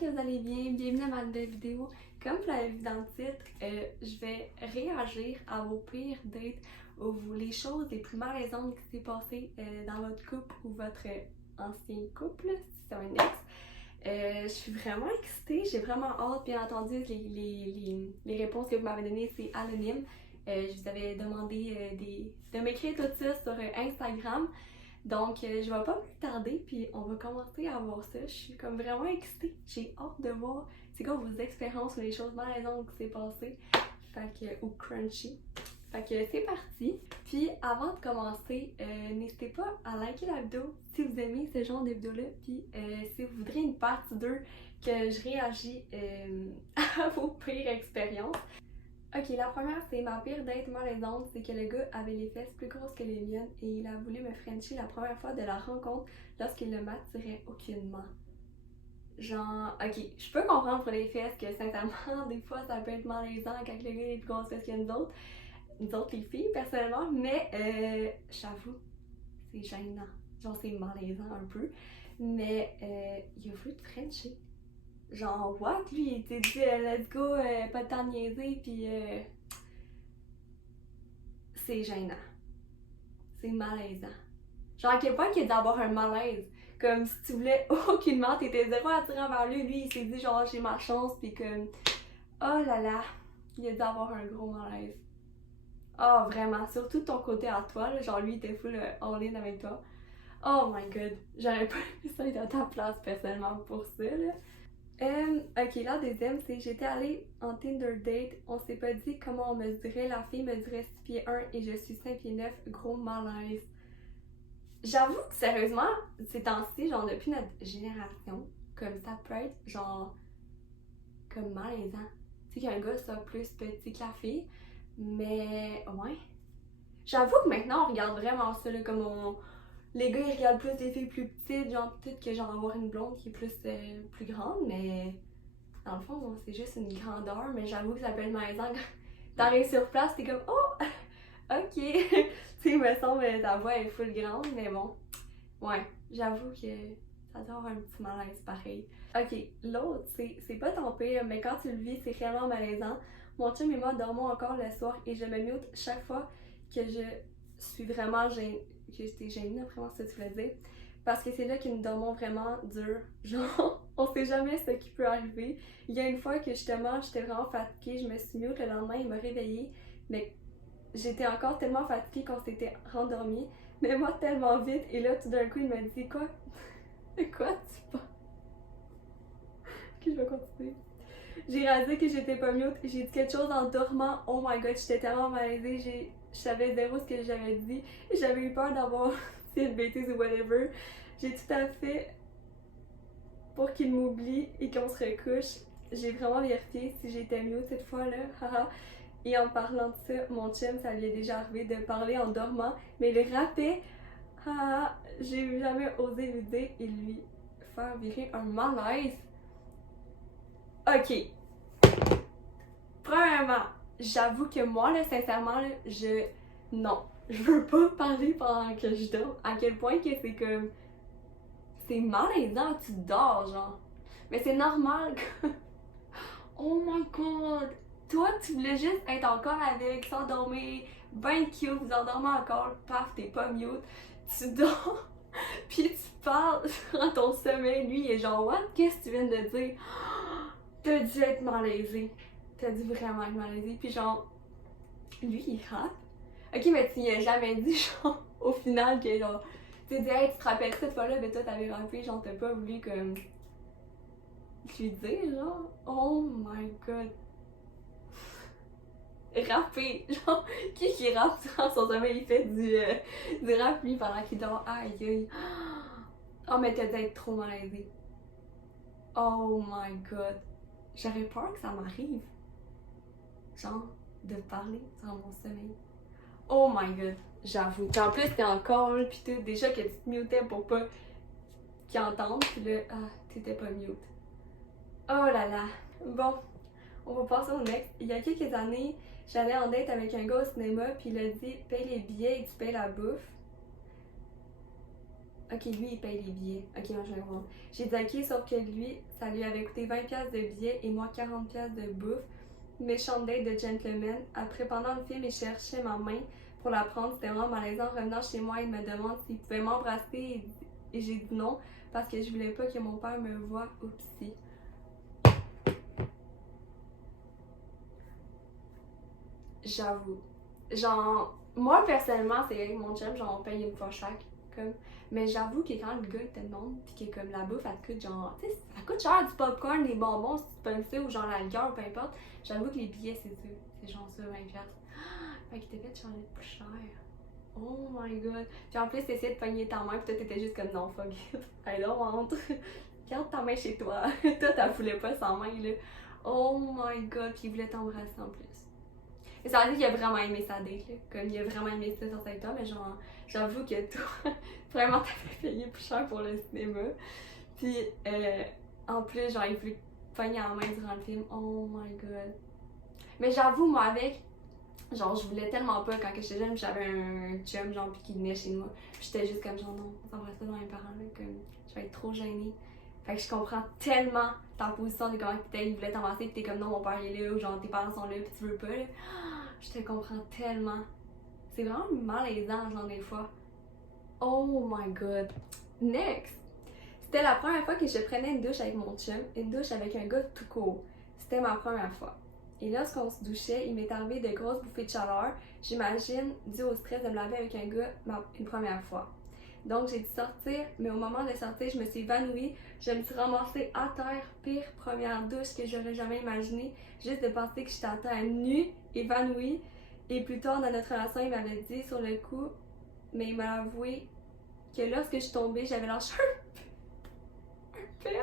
que vous allez bien. Bienvenue à ma nouvelle vidéo. Comme vous l'avez vu dans le titre, je vais réagir à vos pires dates ou les choses les plus malaisantes qui s'est passées dans votre couple ou votre ancien couple, si c'est un ex. Je suis vraiment excitée, j'ai vraiment hâte. Bien entendu, les réponses que vous m'avez données, c'est anonyme. Je vous avais demandé de m'écrire tout ça sur Instagram. Donc, je vais pas plus tarder, puis on va commencer à voir ça. Je suis comme vraiment excitée. J'ai hâte de voir c'est quoi vos expériences ou les choses malaisantes qui s'est passées. Ou crunchy. Fait que c'est parti. Puis avant de commencer, n'hésitez pas à liker la vidéo si vous aimez ce genre de vidéo-là. Puis si vous voudrez une partie 2 que je réagis à vos pires expériences. Ok, la première, c'est ma pire date malaisante, c'est que le gars avait les fesses plus grosses que les miennes et il a voulu me frencher la première fois de la rencontre lorsqu'il ne m'attirait aucunement. Genre, ok, je peux comprendre pour les fesses que sincèrement, des fois ça peut être malaisant quand le gars est plus grosse fesses que nous autres les filles personnellement, mais j'avoue, c'est gênant. Genre, c'est malaisant un peu, mais il a voulu te frencher. Genre, what? Lui, il était dit, let's go, pas de temps de niaiser, pis c'est gênant. C'est malaisant. Genre, à quel point qu'il y a d'avoir un malaise. Comme si tu voulais aucunement, t'étais zéro attirant vers lui, il s'est dit, genre, j'ai ma chance, pis comme, oh là là, il a dû avoir un gros malaise. Oh, vraiment, surtout de ton côté à toi, là, genre, lui, il était full all-in avec toi. Oh my god, j'aurais pas aimé ça être à ta place, personnellement, pour ça, là. Ok, la deuxième, c'est j'étais allée en Tinder date, on s'est pas dit comment on mesurait, la fille mesurait 6 pieds 1 et je suis 5 pieds 9, gros malaise. J'avoue que sérieusement, ces temps-ci, genre depuis notre génération, comme ça peut être genre comme malaisant. Tu sais qu'un gars soit plus petit que la fille, mais ouais. J'avoue que maintenant on regarde vraiment ça, là, comme on... Les gars ils regardent plus les filles plus petites, genre peut-être que genre avoir une blonde qui est plus grande, mais... Dans le fond, c'est juste une grandeur, mais j'avoue que ça peut être malaisant quand t'arrives sur place, t'es comme oh! Ok! Tu sais, il me semble ta voix est full grande, mais bon. Ouais, j'avoue que ça doit avoir un petit malaise pareil. Ok, l'autre, c'est pas tant pire, mais quand tu le vis, c'est réellement malaisant. Mon chum et moi dormons encore le soir et je me mute chaque fois que je suis vraiment gênée. Que j'étais gênée, après moi, c'est ça que tu voulais dire. Parce que c'est là que nous dormons vraiment dur. Genre, on sait jamais ce qui peut arriver. Il y a une fois que justement, j'étais vraiment fatiguée, je me suis mute le lendemain, il m'a réveillée, mais j'étais encore tellement fatiguée qu'on s'était rendormi. Mais moi, tellement vite, et là, tout d'un coup, il m'a dit quoi? Quoi tu penses? Ok, je vais continuer. J'ai réalisé que j'étais pas mute, j'ai dit quelque chose en dormant. Oh my god, j'étais tellement malaisée, je savais zéro ce que j'avais dit. J'avais eu peur d'avoir dit une bêtise ou whatever. J'ai tout à fait pour qu'il m'oublie et qu'on se recouche. J'ai vraiment vérifié si j'étais mute cette fois-là, haha. Et en parlant de ça, mon chum, ça lui est déjà arrivé de parler en dormant, mais il rappait, haha. J'ai jamais osé lui dire et lui faire virer un malaise. Ok. Premièrement, j'avoue que moi, là, sincèrement, là, non. Je veux pas parler pendant que je dors. À quel point que c'est comme... C'est malaisant, tu dors, genre. Mais c'est normal que... Oh my god! Toi, tu voulais juste être encore avec, s'endormir, ben cute, vous endormez encore, paf, t'es pas mute. Tu dors, pis tu parles dans ton sommeil. Lui, il est genre, what? Qu'est-ce que tu viens de dire? T'as dû être malaisé. T'as dû vraiment être malaisé. Puis genre, lui, il rappe. Ok, mais tu lui as jamais dit, genre, au final, que genre, tu t'es dit, hey, tu te rappelles cette fois-là, mais toi, t'avais rappé, genre, t'as pas voulu, comme, lui dire, genre, oh my god. Rapper, genre, qui rappe dans son sommeil, il fait du rap, lui, pendant qu'il dort, aïe aïe. Oh, mais t'as dû être trop malaisé. Oh my god. J'aurais peur que ça m'arrive. Genre, de parler dans mon sommeil. Oh my god, j'avoue. Puis en plus, t'es en call, pis tout. Déjà que tu te mutais pour pas qu'ils entendent, pis là, t'étais pas mute. Oh là là. Bon, on va passer au next. Il y a quelques années, j'allais en date avec un gars au cinéma, pis il a dit paye les billets et tu payes la bouffe. Ok, lui, il paye les billets. Ok, moi, je vais voir. J'ai dit ok, sauf que lui, ça lui avait coûté 20$ de billets et moi 40$ de bouffe. Méchante date de gentleman. Après, pendant le film, il cherchait ma main pour la prendre. C'était vraiment malaisant. Revenant chez moi, il me demande s'il pouvait m'embrasser et j'ai dit non parce que je voulais pas que mon père me voie. Oupsie. J'avoue. Genre, moi personnellement, c'est avec mon chum, genre on paye une fois chaque. Comme. Mais j'avoue que quand le gars te demande, pis que comme la bouffe, elle te coûte genre. Tu sais, ça coûte cher du popcorn, des bonbons, si tu peux ça, ou genre la liqueur, peu importe. J'avoue que les billets, c'est ça. C'est genre ça, 20$. Fait qu'il t'a fait changer de plus cher. Oh my god. Puis en plus, t'essayais de pogner ta main, pis toi t'étais juste comme non, fuck it. I don't want. Garde ta main chez toi. Toi, t'as voulais pas sans main, là. Oh my god, puis il voulait t'embrasser en plus. Et ça veut dire qu'il a vraiment aimé sa date, là. Comme il a vraiment aimé ça sur avec toi, mais genre, j'avoue que toi, vraiment, t'avais payé plus cher pour le cinéma. Puis, en plus, genre, il voulait pogner en main durant le film. Oh my god. Mais j'avoue, moi, avec, genre, je voulais tellement pas, quand j'étais jeune, j'avais un chum, genre, puis qui venait chez moi. Puis j'étais juste comme, genre, non, on s'embrasse pas devant mes parents, là, comme, je vais être trop gênée. Fait que je comprends tellement ta position de comment peut-être il voulait t'embrasser, pis t'es comme, non, mon père il est là, ou genre, tes parents sont là, pis tu veux pas, là. Je te comprends tellement. C'est vraiment malaisant, genre, des fois. Oh my god. Next! C'était la première fois que je prenais une douche avec mon chum, une douche avec un gars tout court. C'était ma première fois. Et lorsqu'on se douchait, il m'est arrivé de grosses bouffées de chaleur, j'imagine, dû au stress de me laver avec un gars une première fois. Donc j'ai dû sortir, mais au moment de sortir, je me suis évanouie. Je me suis ramassée à terre, pire première douche que j'aurais jamais imaginé. Juste de penser que j'étais à terre nue, évanouie. Et plus tard dans notre relation, il m'avait dit sur le coup, mais il m'a avoué que lorsque je suis tombée, j'avais lâché un pet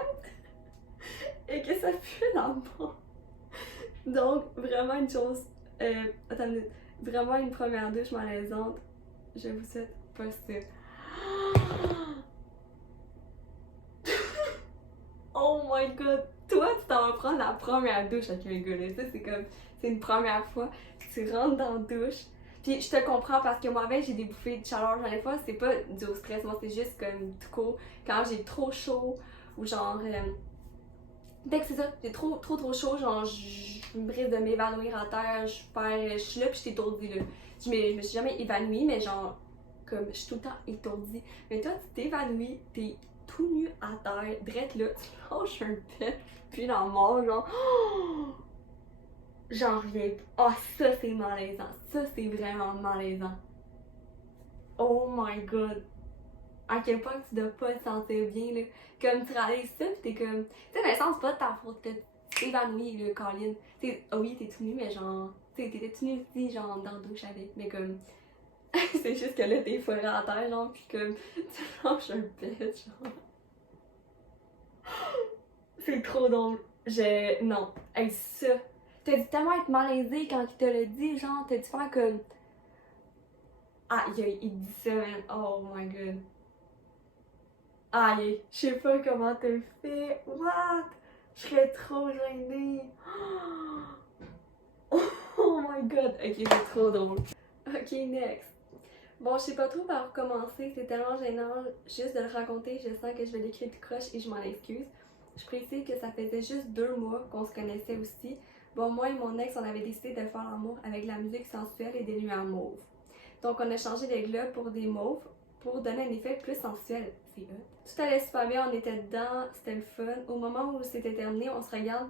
et que ça puait la mort. Donc vraiment une chose, attends une minute, vraiment une première douche malaisante. Je vous souhaite pas ça. Oh my god! Toi, tu t'en vas prendre la première douche avec un gars là. Ça, c'est comme, c'est une première fois. Tu rentres dans la douche. Puis je te comprends parce que moi-même, j'ai des bouffées de chaleur. Genre, des fois, c'est pas dû au stress. Moi, c'est juste comme tout court. Quand j'ai trop chaud ou genre. Dès que c'est ça, j'ai trop chaud. Genre, je me brise de m'évanouir à terre. Je suis là, puis je suis étourdie là. Je me suis jamais évanouie, mais genre, comme, je suis tout le temps étourdie. Mais toi, tu t'évanouis, t'es tout nu à terre, drette là, tu lâches un pet, puis dans le mort, genre, j'en reviens pas. Oh, ça c'est malaisant. Ça c'est vraiment malaisant. Oh my god. À quel point tu dois pas te sentir bien, là. Comme tu réalises ça, pis t'es comme. Tu sais, dans le sens, c'est pas de ta faute, t'es évanoui, là, Colin. Tu oh oui, t'es tout nu, mais genre. Tu sais, t'étais tout nu aussi, genre, dans la douche avec. Mais comme. C'est juste que là, t'es foiré à terre, genre, pis comme. Tu lâches un pet, genre. C'est trop drôle. Non. Hey, ça. T'as dû tellement être malaisé quand il te l'a dit, genre, t'as dû faire comme. Ah, il dit ça, man. Oh my god. Aïe, je sais pas comment te le fais. What? Je serais trop gênée. Oh my god. Ok, c'est trop drôle. Ok, next. Bon, je sais pas trop par où commencer. C'est tellement gênant juste de le raconter. Je sens que je vais l'écrire tout croche et je m'en excuse. Je précise que ça faisait juste 2 mois qu'on se connaissait aussi. Bon, moi et mon ex, on avait décidé de faire l'amour avec de la musique sensuelle et des lumières mauves. Donc, on a changé les globes pour des mauves pour donner un effet plus sensuel. C'est eux. Tout allait super bien, on était dedans, c'était le fun. Au moment où c'était terminé, on se regarde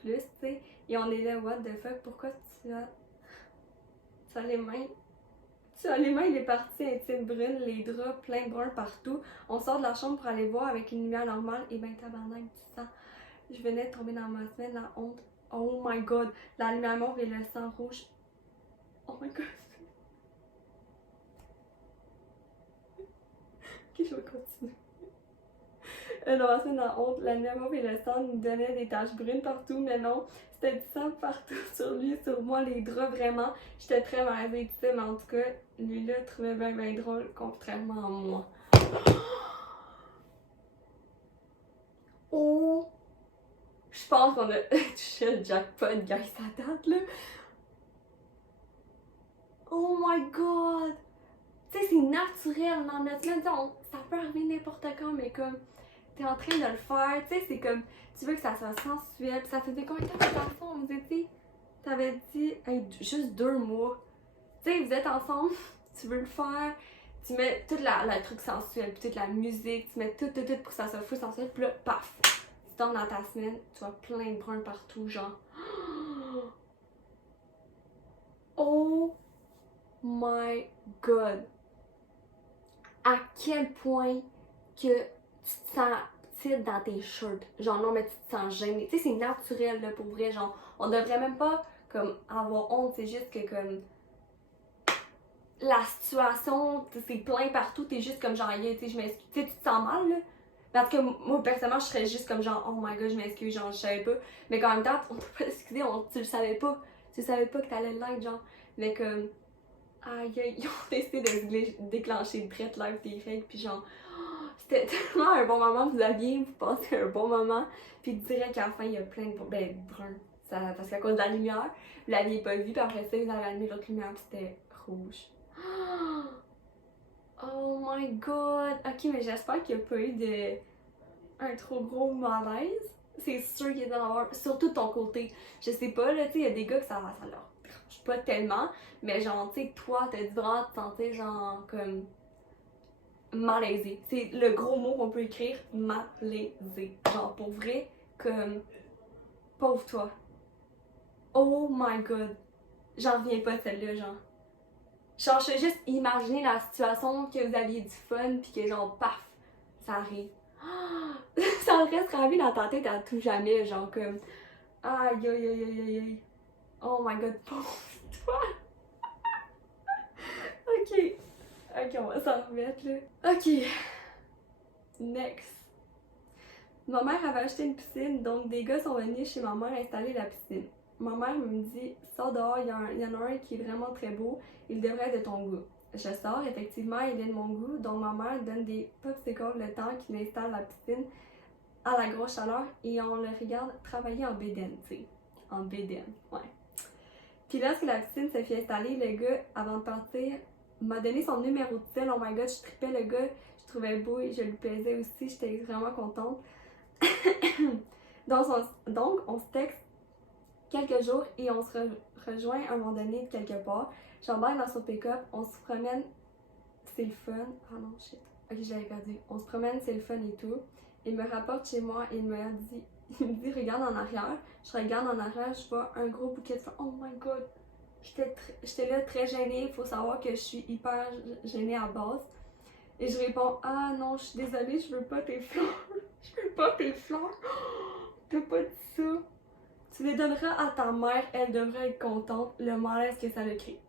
plus, tu sais, et on est là, what the fuck, pourquoi tu as les mains. Tu as les mains, les parties intimes brunes, les draps plein brun partout. On sort de la chambre pour aller voir avec une lumière normale. Et ben tabarnak, tu sens. Je venais de tomber dans ma semaine, la honte. Oh my god, la lumière mauve et le sang rouge. Oh my god. Ok, je vais continuer. Dans ma semaine, la honte, la lumière mauve et le sang nous donnaient des taches brunes partout, mais non, c'était du sang partout sur lui, sur moi, les draps, vraiment. J'étais très malaisée, tu sais, mais en tout cas, lui-là trouvait bien drôle, contrairement à moi. Oh! Je pense qu'on a touché le jackpot, guys, ça date là. Oh my god! Tu sais, c'est naturel dans notre semaine, ça peut arriver n'importe quand, mais comme t'es en train de le faire, tu sais, c'est comme tu veux que ça soit sensuel. Puis ça faisait combien de temps que t'étais ensemble? Vous étiez, t'avais dit, hey, juste 2 mois. Tu sais, vous êtes ensemble, tu veux le faire, tu mets tout le truc sensuel, puis toute la musique, tu mets tout pour que ça soit fou sensuel, puis là, paf! Tu tombes dans ta semaine, tu vois plein de bruns partout, genre. Oh my god! À quel point que tu te sens petite dans tes shirts. Genre non, mais tu te sens gênée. Tu sais, c'est naturel là, pour vrai. Genre, on devrait même pas comme avoir honte. C'est juste que comme la situation, c'est plein partout. T'es juste comme genre, tu sais, je m'excuse. Tu sais, tu te sens mal là. Parce que moi, personnellement, je serais juste comme genre, oh my god, je m'excuse, genre, je savais pas. Mais quand même temps, on t'a pas excusé, tu le savais pas. Tu savais pas que t'allais l'être, genre. Mais comme, aïe, ils ont décidé de se déclencher direct live des règles, puis genre, c'était tellement un bon moment, vous passé un bon moment, puis direct qu'à la fin, il y a plein de bruns, parce qu'à cause de la lumière, vous l'aviez pas vu, puis après ça, vous avez allumé l'autre lumière, puis c'était rouge. Oh my god! Ok, mais j'espère qu'il n'y a pas eu un trop gros malaise. C'est sûr qu'il y a d'en avoir, surtout de ton côté. Je sais pas, là, tu sais, il y a des gars que ça leur dérange pas tellement, mais genre, tu sais, toi, t'as dû vraiment te sentir genre comme malaisé. C'est le gros mot qu'on peut écrire, malaisé. Genre, pour vrai, comme, pauvre toi. Oh my god. J'en reviens pas de celle-là, genre. Genre, je fais juste imaginer la situation que vous aviez du fun, pis que genre, paf, ça arrive. Ça reste gravé dans ta tête à tout jamais, genre comme, aïe aïe aïe aïe aïe. Oh my god, pauvre toi. Ok. Ok, on va s'en remettre là. Ok. Next. Ma mère avait acheté une piscine, donc des gars sont venus chez ma mère installer la piscine. Ma mère me dit, sors dehors, il y en a un qui est vraiment très beau, il devrait être de ton goût. Je sors, effectivement, il est de mon goût, donc ma mère donne des popsicles le temps qu'il installe la piscine à la grosse chaleur et on le regarde travailler en bédaine, tu sais. En bédaine, ouais. Puis lorsque la piscine s'est fait installer, le gars, avant de partir, m'a donné son numéro de tel. Oh my god, je trippais le gars, je trouvais beau et je lui plaisais aussi, j'étais vraiment contente. donc, on se texte quelques jours et on se rejoint à un moment donné de quelque part. J'embarque dans son pick-up, on se promène, c'est le fun. Ah non, shit. Ok, j'avais perdu. On se promène, c'est le fun et tout. Il me rapporte chez moi et il me dit regarde en arrière. Je regarde en arrière, je vois un gros bouquet de fleurs. Oh my god! J'étais là très gênée. Il faut savoir que je suis hyper gênée à base. Et je réponds ah non, je suis désolée, je veux pas tes fleurs. Je veux pas tes fleurs. T'as pas dit ça. Tu les donneras à ta mère, elle devrait être contente. Le malaise que ça le crée.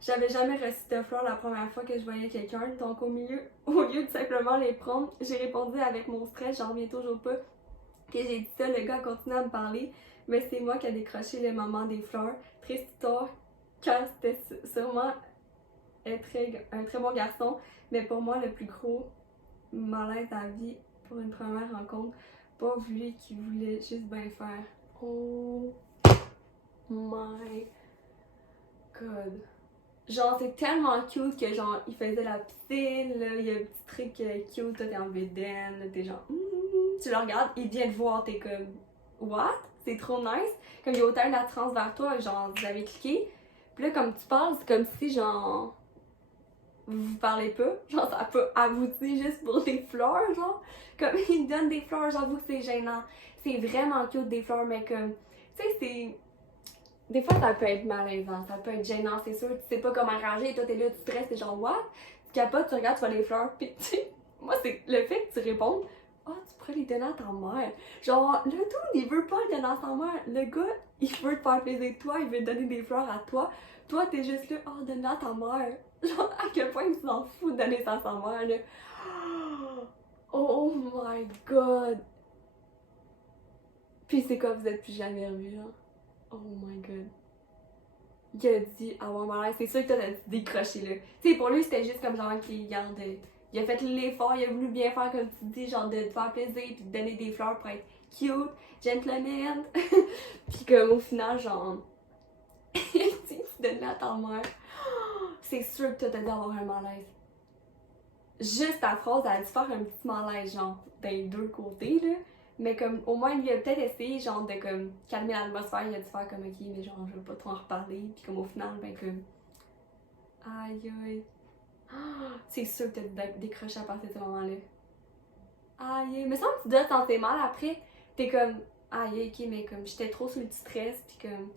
J'avais jamais reçu de fleurs la première fois que je voyais quelqu'un, donc au lieu de simplement les prendre, j'ai répondu avec mon stress, j'en reviens toujours pas. Puis j'ai dit ça, le gars a continué à me parler, mais c'est moi qui ai décroché le moment des fleurs. Triste histoire, car c'était sûrement un très bon garçon, mais pour moi, le plus gros malaise à la vie pour une première rencontre, pas lui qui voulait juste bien faire. Oh my god. Genre, c'est tellement cute que genre, il faisait la piscine, là, il y a un petit truc cute, toi t'es en bédaine, là, t'es genre, tu le regardes, il vient te voir, t'es comme, what? C'est trop nice. Comme il y a autant d'attirance vers toi, genre, vous avez cliqué. Puis là, comme tu parles, c'est comme si, genre, vous parlez pas. Genre, ça peut aboutir juste pour des fleurs, genre. Comme, il donne des fleurs, j'avoue que c'est gênant. C'est vraiment cute, des fleurs, mais comme, tu sais, c'est. Des fois, ça peut être malaisant, ça peut être gênant, c'est sûr. Tu sais pas comment réagir, et toi, t'es là, tu stresses, t'es genre, what? Tu capotes, tu regardes, tu vois les fleurs, pis tu sais, moi, c'est le fait que tu répondes, oh, tu pourrais les donner à ta mère. Genre, le tout, il veut pas les donner à sa mère. Le gars, il veut te faire plaisir, toi, il veut te donner des fleurs à toi. Toi, t'es juste là, oh, donne-le à ta mère. Genre, à quel point tu t'en fous de donner ça à sa mère, là. Oh my god. Puis c'est quoi, vous êtes plus jamais revus, genre? Oh my god. Il a dit avoir malaise, c'est sûr que toi t'as décroché là. Tu sais, pour lui c'était juste comme genre qu'il garde. Il a fait l'effort, il a voulu bien faire comme tu dis, genre de te faire plaisir puis de donner des fleurs pour être cute, gentleman. Puis comme au final, genre. Il dit tu donnes à ta mère. c'est sûr que t'as dû avoir un malaise. Juste ta phrase, elle a dû faire un petit malaise, genre, des deux côtés, là. Mais comme, au moins, lui a peut-être essayé, genre, de comme, calmer l'atmosphère, il a dû faire comme, ok, mais genre, je veux pas trop en reparler. Puis comme, au final, ben comme, aïe aïe. Ah, c'est sûr que t'as décroché à partir de ce moment-là. Aïe, mais ça tu dois te sentir mal après. T'es comme, aïe, ok, mais comme, j'étais trop sous le stress, pis comme.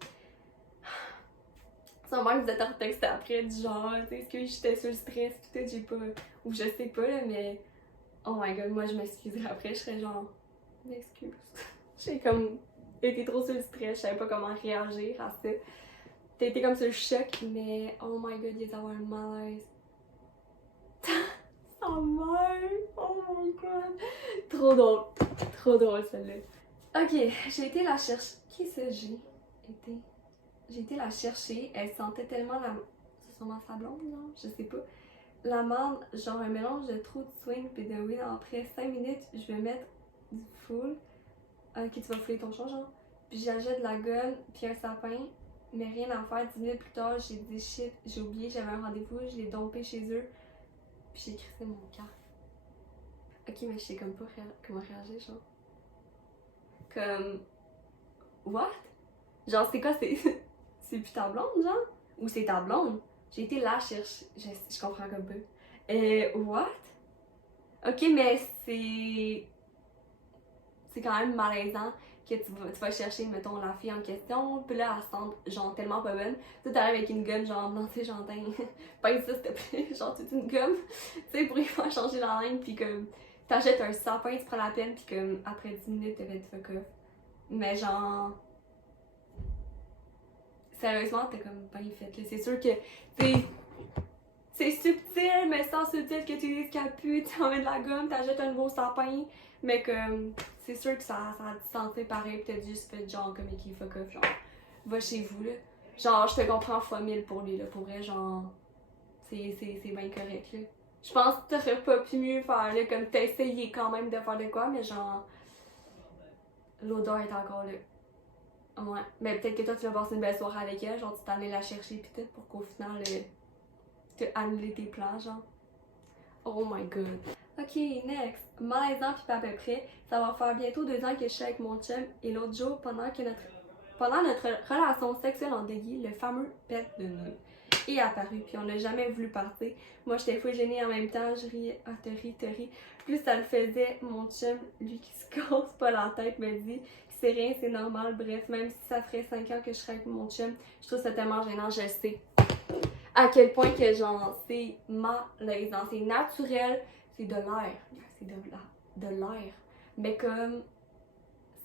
Sûrement que vous êtes en texte après, du genre, tu sais, est-ce que j'étais sous le stress, pis peut-être j'ai pas. Ou je sais pas, là, mais. Oh my god, moi je m'excuserais après, je serais genre, m'excuse. J'ai comme été trop sur le stress, je savais pas comment réagir à ça. T'as été comme sur le choc, mais oh my god, il y a d'avoir un malaise. Sa mère! Oh my god! Trop drôle celle-là. Ok, j'ai été la chercher. Qui c'est j'ai été? J'ai été la chercher, elle sentait tellement la. C'est sûrement sa blonde, non? Je sais pas. La marde, genre un mélange de trop de swing pis de oui, après 5 minutes, je vais mettre du full. Ok, tu vas fouler ton champ, genre. Puis j'achète de la gomme, puis un sapin, mais rien à faire. 10 minutes plus tard, j'ai dit shit, j'ai oublié, j'avais un rendez-vous, je l'ai dompé chez eux, puis j'ai crissé mon cas. Ok, mais je sais comme pas comment réagir, genre. Comme. What? Genre, c'est quoi, c'est. C'est plus ta blonde, genre? Ou c'est ta blonde? J'ai été là chercher. Je comprends comme peu. What? Ok, mais c'est. C'est quand même malaisant que tu vas chercher, mettons, la fille en question, puis là, elle se sent, genre, tellement pas bonne. Tu t'arrives avec une gomme, genre, non, tu sais, j'entends, pèse ça, s'il te plaît, genre, toute une gomme, tu sais, pour y faire changer la ligne, puis comme, t'achètes un sapin, tu prends la peine, puis comme, après 10 minutes, t'as fait du fuck off. Mais genre, sérieusement, t'es comme bien fait, là. C'est sûr que, c'est subtil, mais sans subtil que tu dises capu, tu en mets de la gomme, t'achètes un nouveau sapin, mais comme, c'est sûr que ça a dû sentir pareil, pis t'as juste fait genre comme qui fuck off, genre, va chez vous, là. Genre, je te comprends fois 1000 pour lui, là, pour vrai, genre, c'est bien correct, là. Je pense que t'aurais pas pu mieux faire, là, comme t'as essayé quand même de faire de quoi, mais genre, l'odeur est encore là. Ouais, mais peut-être que toi, tu vas passer une belle soirée avec elle, genre, tu t'en allais la chercher pis tout, pour qu'au final, t'as annulé tes plans, genre. Oh my god. Ok, next. Malaisant pis pas à peu près. Ça va faire bientôt 2 ans que je suis avec mon chum et l'autre jour, pendant notre relation sexuelle en déguis, le fameux pet de nouilles est apparu puis on n'a jamais voulu partir. Moi j'étais fou gênée en même temps, je riais, ah te ris. Plus ça le faisait, mon chum, lui qui se casse pas la tête, me dit que c'est rien, c'est normal. Bref, même si ça ferait 5 ans que je serais avec mon chum, je trouve ça tellement gênant, je sais à quel point que genre c'est malaisant, c'est naturel, c'est de l'air, c'est de l'air, mais comme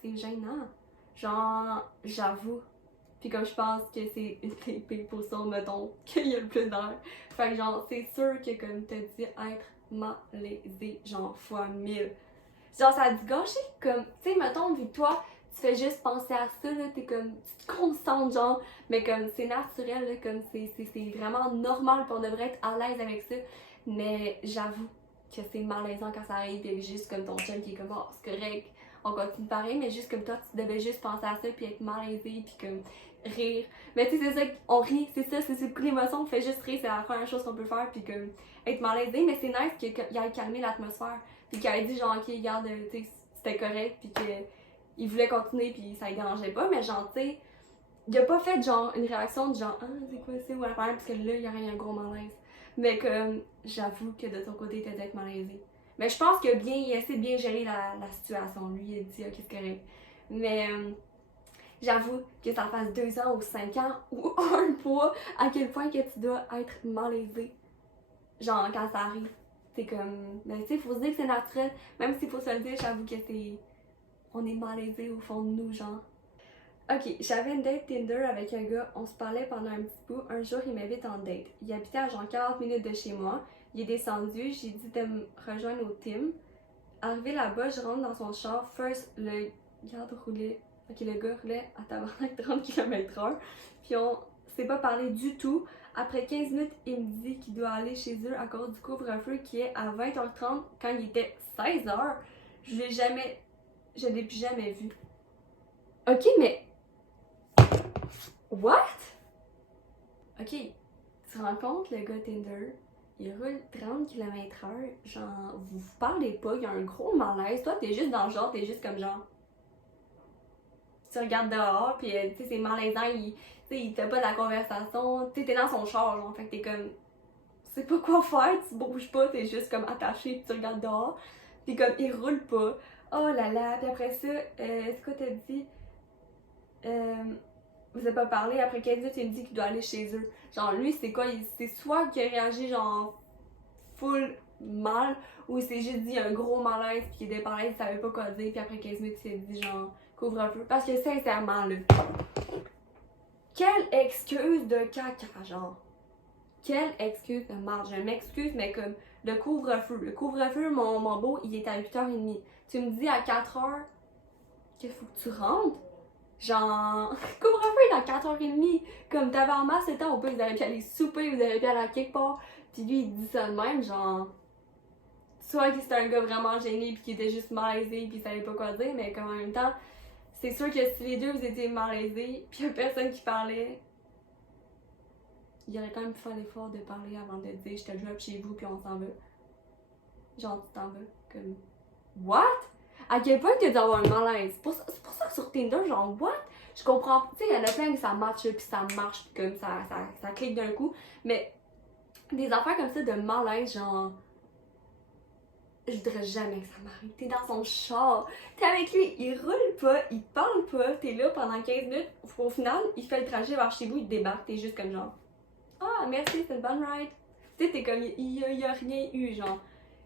c'est gênant, genre j'avoue, puis comme je pense que c'est une des pires positions, mettons, qu'il y a le plus d'air, fait que genre c'est sûr que comme t'as dit être malaisé, genre fois 1000, genre ça a dû gâcher, comme, tu sais, mettons, vu que toi, tu fais juste penser à ça, là, t'es comme, tu te concentres, genre, mais comme, c'est naturel, là, comme, c'est vraiment normal, pis on devrait être à l'aise avec ça, mais j'avoue que c'est malaisant quand ça arrive, pis juste comme ton chum qui est comme, oh, c'est correct, on continue pareil, mais juste comme toi, tu devais juste penser à ça, puis être malaisé, puis comme, rire. Mais tu sais, c'est ça, on rit, c'est ça, c'est beaucoup l'émotion, on fait juste rire, c'est la première chose qu'on peut faire, puis comme, être malaisé, mais c'est nice qu'il ait calmé l'atmosphère. Puis qu'elle a dit genre ok regarde c'était correct puis qu'il voulait continuer puis ça ne dérangeait pas mais genre tu sais il a pas fait genre une réaction de genre ah c'est quoi c'est ou affaire parce que là il y aurait eu un gros malaise mais comme j'avoue que de ton côté t'es d'être malaisé mais je pense qu'il a essayé de bien gérer la situation lui il a dit ok c'est correct mais j'avoue que ça fasse 2 ans ou 5 ans ou un mois à quel point que tu dois être malaisé genre quand ça arrive c'est comme, ben tu sais, faut se dire que c'est naturel, même s'il faut se le dire, j'avoue que c'est. On est malaisé au fond de nous, genre. Ok, j'avais une date Tinder avec un gars, on se parlait pendant un petit bout. Un jour, il m'invite en date. Il habitait à genre 40 minutes de chez moi. Il est descendu, j'ai dit de me rejoindre au team. Arrivé là-bas, je rentre dans son char. First, le garde roulait. Ok, le gars roulait à tabarnak 30 km/h. Puis on s'est pas parlé du tout. Après 15 minutes, il me dit qu'il doit aller chez eux à cause du couvre-feu qui est à 20h30 quand il était 16h. Je l'ai plus jamais vu. Ok, mais. What? Ok, tu rencontres le gars Tinder, il roule 30 km/h, genre, vous parlez pas, il y a un gros malaise, toi t'es juste dans le genre, t'es juste comme genre. Tu regardes dehors, pis tu sais, c'est malaisant, il fait pas de la conversation, tu sais, t'es dans son char, genre, fait que t'es comme. Tu sais pas quoi faire, tu bouges pas, t'es juste comme attaché, pis tu regardes dehors, pis comme, il roule pas. Oh là là, pis après ça, c'est quoi t'as dit? Vous avez pas parlé, après 15 minutes, il me dit qu'il doit aller chez eux. Genre, lui, c'est quoi? C'est soit qu'il a réagi, genre, full mal, ou il s'est juste dit un gros malaise, pis il était parlé, il savait pas quoi dire, pis après 15 minutes, il s'est dit, genre, couvre-feu. Parce que sincèrement, là, quelle excuse de caca, genre. Quelle excuse de merde. Je m'excuse, mais comme, le couvre-feu. Le couvre-feu, mon beau, il est à 8h30. Tu me dis à 4h qu'il faut que tu rentres? Genre, couvre-feu est à 4h30. Comme t'avais en masse le temps, au pire, vous avez pu aller souper, vous avez pu aller à quelque part. Puis lui, il dit ça de même, genre. Soit que c'était un gars vraiment gêné, puis qu'il était juste malaisé, puis il savait pas quoi dire, mais comme en même temps, c'est sûr que si les deux vous étiez malaisés, puis y'a personne qui parlait, il aurait quand même pu faire l'effort de parler avant de dire je te drop chez vous, puis on s'en va. Genre, tu t'en vas. Comme. What? À quel point tu as dû avoir un malaise? C'est pour ça que sur Tinder, genre, what? Je comprends. Tu sais, il y en a plein que ça match, puis ça marche, puis comme ça clique d'un coup. Mais des affaires comme ça de malaise, genre. Je voudrais jamais que ça m'arrive. T'es dans son char, t'es avec lui, il roule pas, il parle pas, t'es là pendant 15 minutes. Au final, il fait le trajet vers chez vous, il te débarque, t'es juste comme genre. Ah, merci, c'est une bonne ride. Tu sais, t'es comme, il y a rien eu, genre.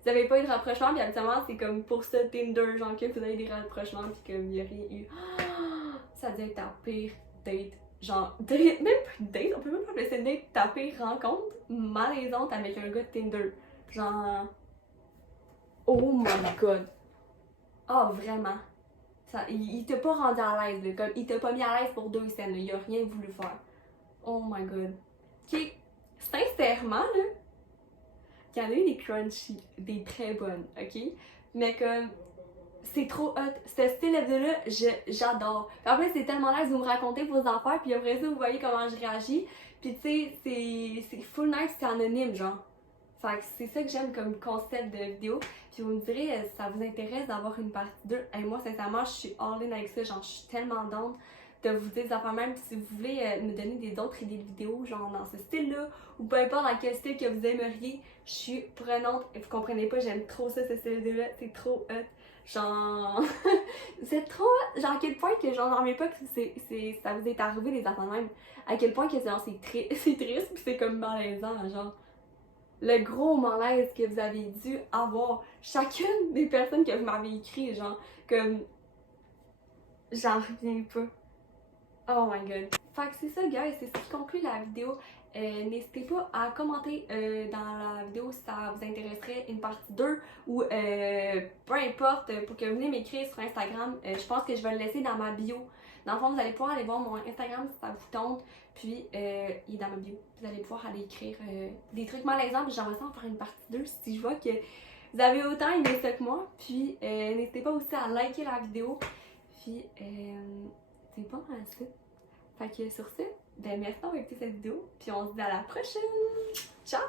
Vous avez pas eu de rapprochement, puis habituellement, c'est comme pour ça Tinder, genre que vous avez des rapprochements, puis comme il y a rien eu. Ah, ça doit être ta pire date. Genre, même pas date, on peut même pas appeler ça date, ta pire rencontre malaisante avec un gars de Tinder. Genre. Oh my god. Ah, oh, vraiment. Ça, il t'a pas rendu à l'aise, là. Comme, il t'a pas mis à l'aise pour 2 scènes, là. Il a rien voulu faire. Oh my god. Ok. Sincèrement, là, il y en a eu des crunchy, des très bonnes, ok? Mais comme, c'est trop hot. Ce style de vidéo-là, j'adore. Puis après, c'est tellement nice de vous me raconter vos affaires, puis après ça, vous voyez comment je réagis. Puis tu sais, c'est full nice, c'est anonyme, genre. Fait que c'est ça que j'aime comme concept de vidéo. Puis vous me direz, si ça vous intéresse d'avoir une partie 2. Et moi, sincèrement, je suis all-in avec ça. Genre, je suis tellement down de vous dire des affaires même. Puis si vous voulez me donner des autres idées de vidéos, genre dans ce style-là, ou peu importe dans quel style que vous aimeriez, je suis prenante. Et vous comprenez pas, j'aime trop ça, ce style de vidéo-là. C'est trop hot. Genre, c'est trop hot. Genre, à quel point que j'en reviens pas que ça vous est arrivé des affaires même. À quel point que c'est triste, puis c'est comme malaisant, genre. Le gros malaise que vous avez dû avoir, chacune des personnes que vous m'avez écrit, genre, comme, j'en reviens pas. Oh my god. Fait que c'est ça, guys, c'est ce qui conclut la vidéo. N'hésitez pas à commenter dans la vidéo si ça vous intéresserait une partie 2 ou peu importe, pour que vous venez m'écrire sur Instagram. Je pense que je vais le laisser dans ma bio. Dans le fond, vous allez pouvoir aller voir mon Instagram si ça vous tente. Puis, il est dans ma bio. Vous allez pouvoir aller écrire des trucs malaisants. Puis j'aimerais ça en faire une partie 2 si je vois que vous avez autant aimé ça que moi. Puis, n'hésitez pas aussi à liker la vidéo. Puis, c'est pas mal ça. Fait que sur ce, ben merci d'avoir écouté cette vidéo. Puis on se dit à la prochaine. Ciao!